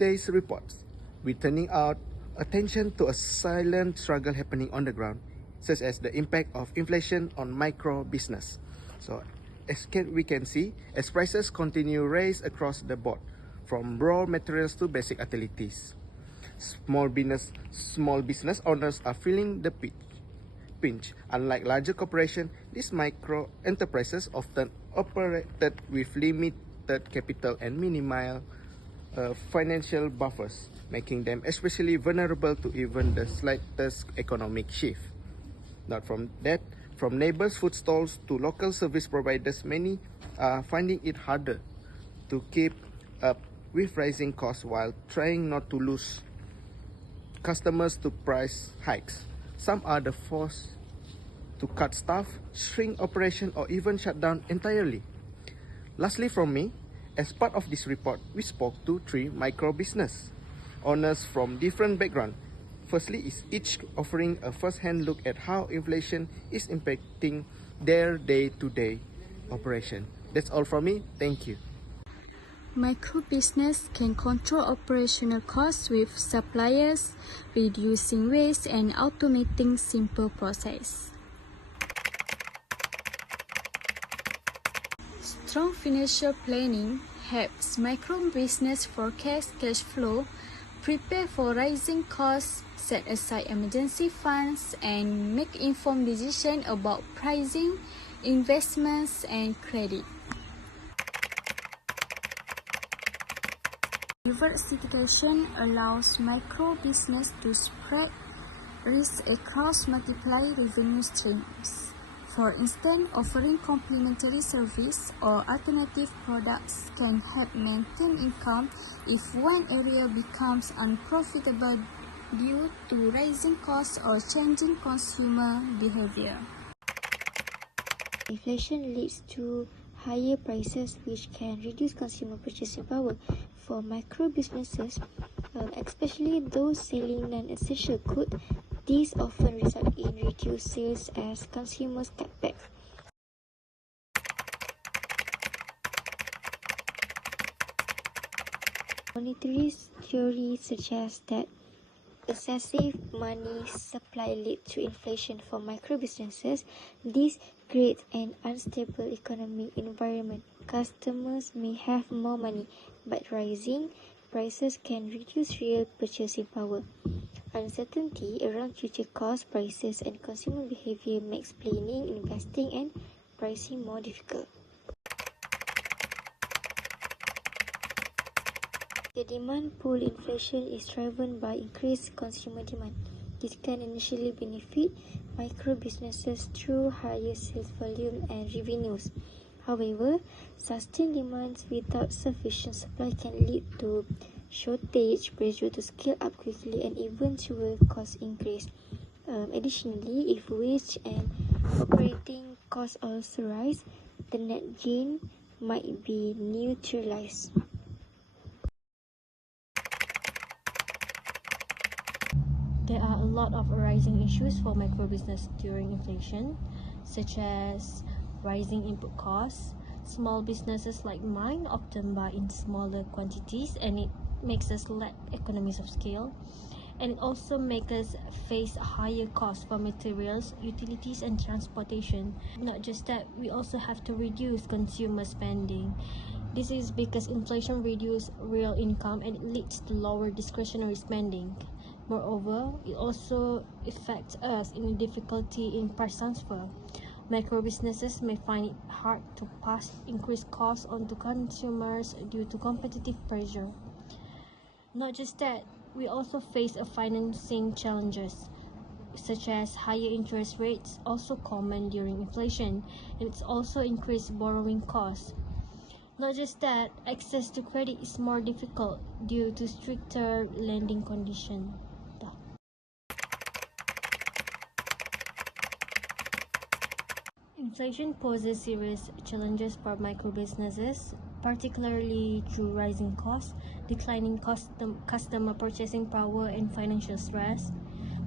today's reports, we're turning out attention to a silent struggle happening on the ground, such as the impact of inflation on micro business. So, we can see, as prices continue rise across the board, from raw materials to basic utilities, small business owners are feeling the pinch. Unlike larger corporations, these micro enterprises often operated with limited capital and minimal financial buffers, making them especially vulnerable to even the slightest economic shift. Not from that, from neighbors' food stalls to local service providers, many are finding it harder to keep up with rising costs while trying not to lose customers to price hikes. Some are forced to cut staff, shrink operation, or even shut down entirely. Lastly from me, as part of this report, we spoke to 3 micro business owners from different backgrounds. Firstly, is each offering a first-hand look at how inflation is impacting their day-to-day operation. That's all from me. Thank you. Micro business can control operational costs with suppliers, reducing waste and automating simple process. Strong financial planning helps micro business forecast cash flow, prepare for rising costs, set aside emergency funds, and make informed decisions about pricing, investments, and credit. Diversification allows micro business to spread risk across multiple revenue streams. For instance, offering complementary service or alternative products can help maintain income if one area becomes unprofitable due to rising costs or changing consumer behavior. Inflation leads to higher prices, which can reduce consumer purchasing power. For micro businesses, especially those selling non-essential goods, these often result in reduced sales as consumers cut back. Monetary theory suggests that excessive money supply leads to inflation for micro businesses. This creates an unstable economic environment. Customers may have more money, but rising prices can reduce real purchasing power. Uncertainty around future costs, prices, and consumer behavior makes planning, investing, and pricing more difficult. The demand pull inflation is driven by increased consumer demand. This can initially benefit micro businesses through higher sales volume and revenues. However, sustained demand without sufficient supply can lead to shortage, pressure to scale up quickly, and eventual cost increase. Additionally, if wage and operating costs also rise, the net gain might be neutralized. There are a lot of arising issues for micro business during inflation, such as rising input costs. Small businesses like mine often buy in smaller quantities, and it makes us lack economies of scale. And it also makes us face higher costs for materials, utilities, and transportation. Not just that, we also have to reduce consumer spending. This is because inflation reduces real income and it leads to lower discretionary spending. Moreover, it also affects us in difficulty in price transfer. Micro businesses may find it hard to pass increased costs on to consumers due to competitive pressure. Not just that, we also face financing challenges, such as higher interest rates, also common during inflation, and it's also increased borrowing costs. Not just that, access to credit is more difficult due to stricter lending conditions. Inflation poses serious challenges for micro businesses, particularly through rising costs, declining customer purchasing power, and financial stress.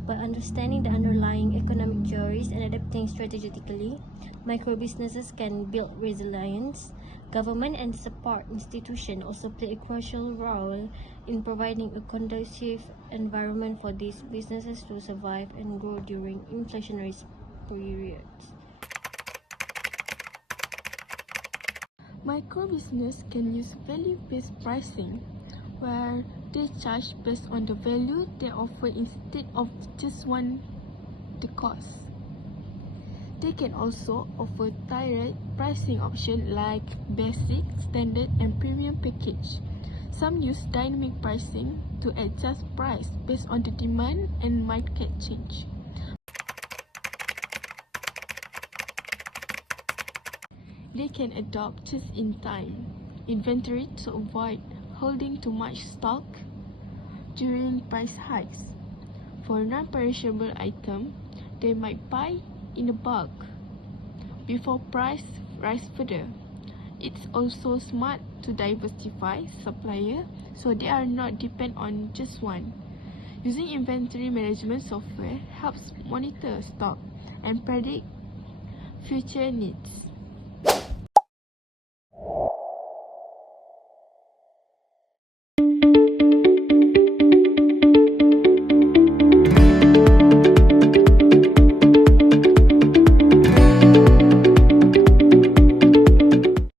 By understanding the underlying economic theories and adapting strategically, micro businesses can build resilience, Government and support institutions also play a crucial role in providing a conducive environment for these businesses to survive and grow during inflationary periods. Micro-business can use value-based pricing, where they charge based on the value they offer instead of just the cost. They can also offer tiered pricing options like basic, standard, and premium package. Some use dynamic pricing to adjust price based on the demand and market change. They can adopt just-in-time inventory to avoid holding too much stock during price hikes. For non-perishable items, they might buy in bulk before price rise further. It's also smart to diversify supplier so they are not dependent on just one. Using inventory management software helps monitor stock and predict future needs.